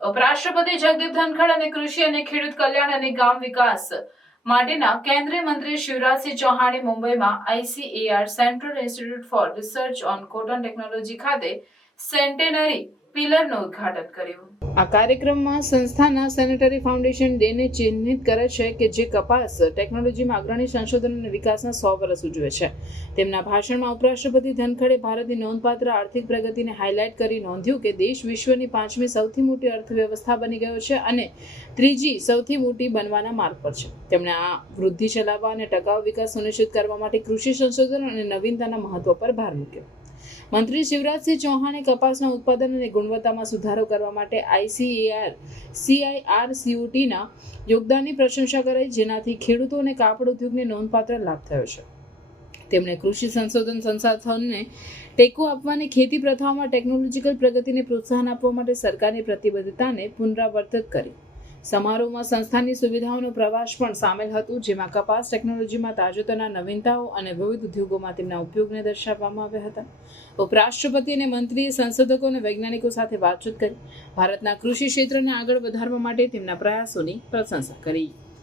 ઉપરાષ્ટ્રપતિ જગદીપ ધનખડ અને કૃષિ અને ખેડૂત કલ્યાણ અને ગામ વિકાસ માટેના કેન્દ્રીય મંત્રી શિવરાજસિંહ ચૌહાણે મુંબઈમાં ICAR central institute four research on cotton technology ખાતે સેન્ટેનરી પિલરનું ઉદ્ઘાટન કર્યું. આ કાર્યક્રમમાં સંસ્થાના સેનેટરી ફાઉન્ડેશન ડેને ચિહ્નિત કરે છે કે જે કપાસ ટેકનોલોજીમાં અગ્રણી સંશોધન અને વિકાસના 100 વર્ષ ઉજવે છે. તેમના ભાષણમાં ઉપરાષ્ટ્રપતિ ધનખડે ભારતની નોંધપાત્ર આર્થિક પ્રગતિને હાઇલાઇટ કરી નોંધ્યું કે દેશ વિશ્વની 5મી સૌથી મોટી અર્થવ્યવસ્થા બની ગયો છે અને 3જી સૌથી મોટી બનવાના માર્ગ પર છે. તેમણે આ વૃદ્ધિ ચલાવવા અને ટકાઉ વિકાસ સુનિશ્ચિત કરવા માટે કૃષિ સંશોધન અને નવીનતાના મહત્વ પર ભાર મૂક્યો. મંત્રી શિવરાજસિંહ ચૌહાણે કપાસના ઉત્પાદન અને ગુણવત્તામાં સુધારો કરવા માટે CIRCOTના યોગદાનની પ્રશંસા કરી, જેનાથી ખેડૂતો અને કાપડ ઉદ્યોગને નોંધપાત્ર લાભ થયો છે. તેમણે કૃષિ સંશોધન સંસાધનોને ટેકો આપવાને ખેતી પ્રથાઓમાં ટેકનોલોજીકલ પ્રગતિને પ્રોત્સાહન આપવા માટે સરકારની પ્રતિબદ્ધતાને પુનરાવર્તિત કરી. સમારોહમાં સંસ્થાની સુવિધાઓનો પ્રવાસ પણ સામેલ હતું, જેમાં કપાસ ટેકનોલોજીમાં તાજેતરના નવીનતાઓ અને વિવિધ ઉદ્યોગોમાં તેમના ઉપયોગને દર્શાવવામાં આવ્યા હતા. ઉપરાષ્ટ્રપતિ અને મંત્રીએ સંશોધકો અને વૈજ્ઞાનિકો સાથે વાતચીત કરી ભારતના કૃષિ ક્ષેત્રને આગળ વધારવા માટે તેમના પ્રયાસોની પ્રશંસા કરી.